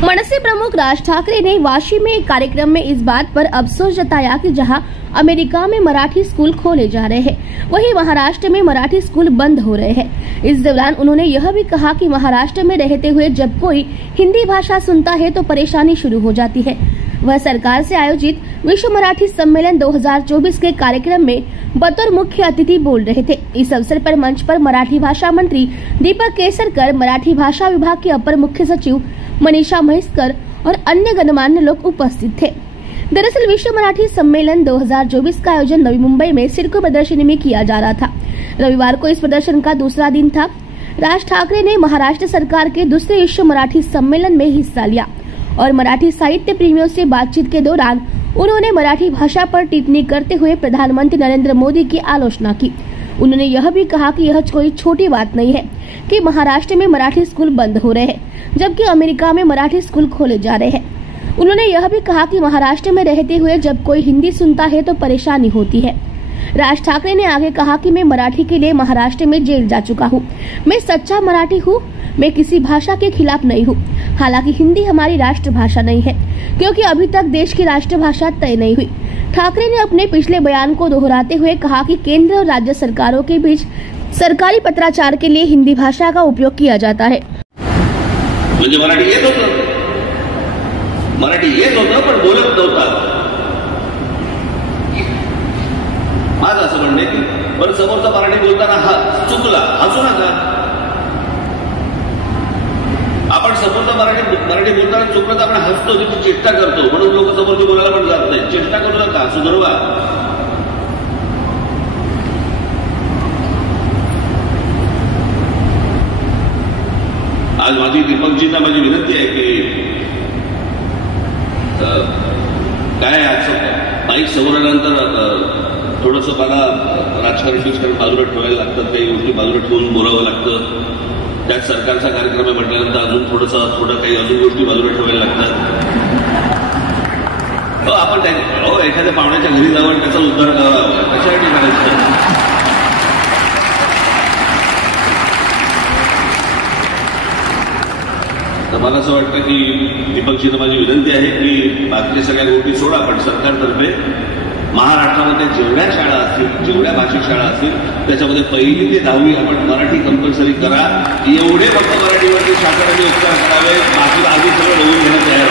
मनसे प्रमुख राज ठाकरे ने वाशी में एक कार्यक्रम में इस बात पर अफसोस जताया कि जहां अमेरिका में मराठी स्कूल खोले जा रहे हैं, वहीं महाराष्ट्र में मराठी स्कूल बंद हो रहे हैं। इस दौरान उन्होंने यह भी कहा कि महाराष्ट्र में रहते हुए जब कोई हिंदी भाषा सुनता है तो परेशानी शुरू हो जाती है। वह सरकार से आयोजित विश्व मराठी सम्मेलन 2024 के कार्यक्रम में बतौर मुख्य अतिथि बोल रहे थे। इस अवसर पर मंच पर मराठी भाषा मंत्री दीपक केसरकर, मराठी भाषा विभाग के अपर मुख्य सचिव मनीषा म्हैसकर और अन्य गणमान्य लोग उपस्थित थे। दरअसल विश्व मराठी सम्मेलन 2024 का आयोजन नवी मुंबई में सिडको प्रदर्शनी में किया जा रहा था। रविवार को इस प्रदर्शन का दूसरा दिन था। राज ठाकरे ने महाराष्ट्र सरकार के दूसरे विश्व मराठी सम्मेलन में हिस्सा लिया और मराठी साहित्य प्रेमियों से बातचीत के दौरान उन्होंने मराठी भाषा पर टिप्पणी करते हुए प्रधानमंत्री नरेंद्र मोदी की आलोचना की। उन्होंने यह भी कहा कि यह कोई छोटी बात नहीं है कि महाराष्ट्र में मराठी स्कूल बंद हो रहे हैं, जबकि अमेरिका में मराठी स्कूल खोले जा रहे हैं। उन्होंने यह भी कहा कि महाराष्ट्र में रहते हुए जब कोई हिंदी सुनता है तो परेशानी होती है। राज ठाकरे ने आगे कहा कि मैं मराठी के लिए महाराष्ट्र में जेल जा चुका हूँ। मैं सच्चा मराठी हूँ, मैं किसी भाषा के खिलाफ नहीं हूँ। हालांकि हिंदी हमारी राष्ट्रभाषा नहीं है, क्योंकि अभी तक देश की राष्ट्रभाषा तय नहीं हुई। ठाकरे ने अपने पिछले बयान को दोहराते हुए कहा कि केंद्र और राज्य सरकारों के बीच सरकारी पत्राचार के लिए हिंदी भाषा का उपयोग किया जाता है। म्हणजे मराठी येत होतं पण बोलत नव्हता। माझं असं म्हणणे की पण समोरचा मराठी बोलताना चुकला, हसू नका। आपण समोरचा मराठी बोलताना चुकलं तर आपण हसतो, तिथे चेष्टा करतो, म्हणून लोक समोरची बोलायला पण जात नाही। चेष्टा करू नका, सुधारवा। आज माझी दीपकजींना माझी विनंती आहे की काय आज माईक समोर आल्यानंतर थोडंसं मला राजकारण बाजूला ठेवायला लागतं, काही गोष्टी बाजूला ठेवून बोलावं लागतं। त्यात सरकारचा कार्यक्रम आहे म्हटल्यानंतर अजून थोडं काही अजून गोष्टी बाजूला ठेवायला लागतात। आपण एखाद्या पाहुण्याच्या घरी जावं त्याचा उद्धार करावा, कशासाठी करायचं? तर मला असं वाटतं की दीपकजींना माझी विनंती आहे की बाकीच्या सगळ्या गोष्टी सोडा, पण सरकारतर्फे महाराष्ट्रामध्ये जेवढ्या शाळा असतील, जेवढ्या भाषिक शाळा असतील, त्याच्यामध्ये 1ली ते 10वी आपण मराठी कंपल्सरी करा। एवढे फक्त मराठीवरती शासनाने उपचार करावे, बाकी आधी सगळं बघून घेणं तयार आहे।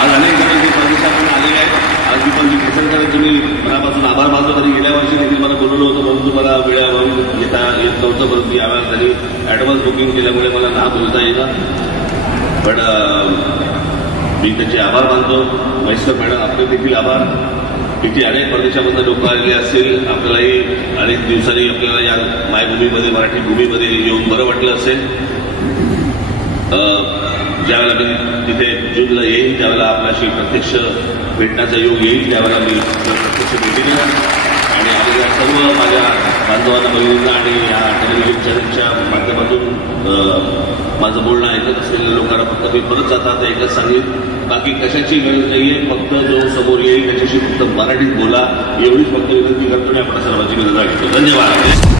आज अनेक जणांचे परदेशातून आलेले आहेत। आज दीपकजी केसरकर, तुम्ही मनापासून आभार मानतो। तरी गेल्या वर्षी देखील मला बोलवलं होतं, परंतु मला वेळेवर येता येत नव्हतं, परंतु यावेळेस त्यांनी ऍडव्हान्स बुकिंग केल्यामुळे मला ना बोलता येतं। पण मी त्याचे आभार मानतो। म्हैसकर मॅडम, आपले देखील आभार। इथे अनेक प्रदेशामधून लोक आलेले असतील, आपल्यालाही अनेक दिवसांनी आपल्याला या मायभूमीमध्ये, मराठी भूमीमध्ये येऊन बरं वाटलं असेल। ज्यावेळेला मी तिथे जूनला येईल, त्यावेळेला आपल्याशी प्रत्यक्ष भेटण्याचा योग येईल, त्यावेळेला मी प्रत्यक्ष भेटेन आणि आलेल्या सर्व माझ्या बांधवांना, बहिणींना आणि या टेलिव्हिजन चॅनलच्या माध्यमातून माझं बोलणं ऐकत असलेल्या लोकांना फक्त मी परत जाता एकच सांगेन, बाकी कशाची गरज नाहीये। फक्त जो समोर येईल त्याच्याशी फक्त मराठीत बोला, एवढीच फक्त विनंती करतो आणि आपण सर्वांची गरज आहे। धन्यवाद।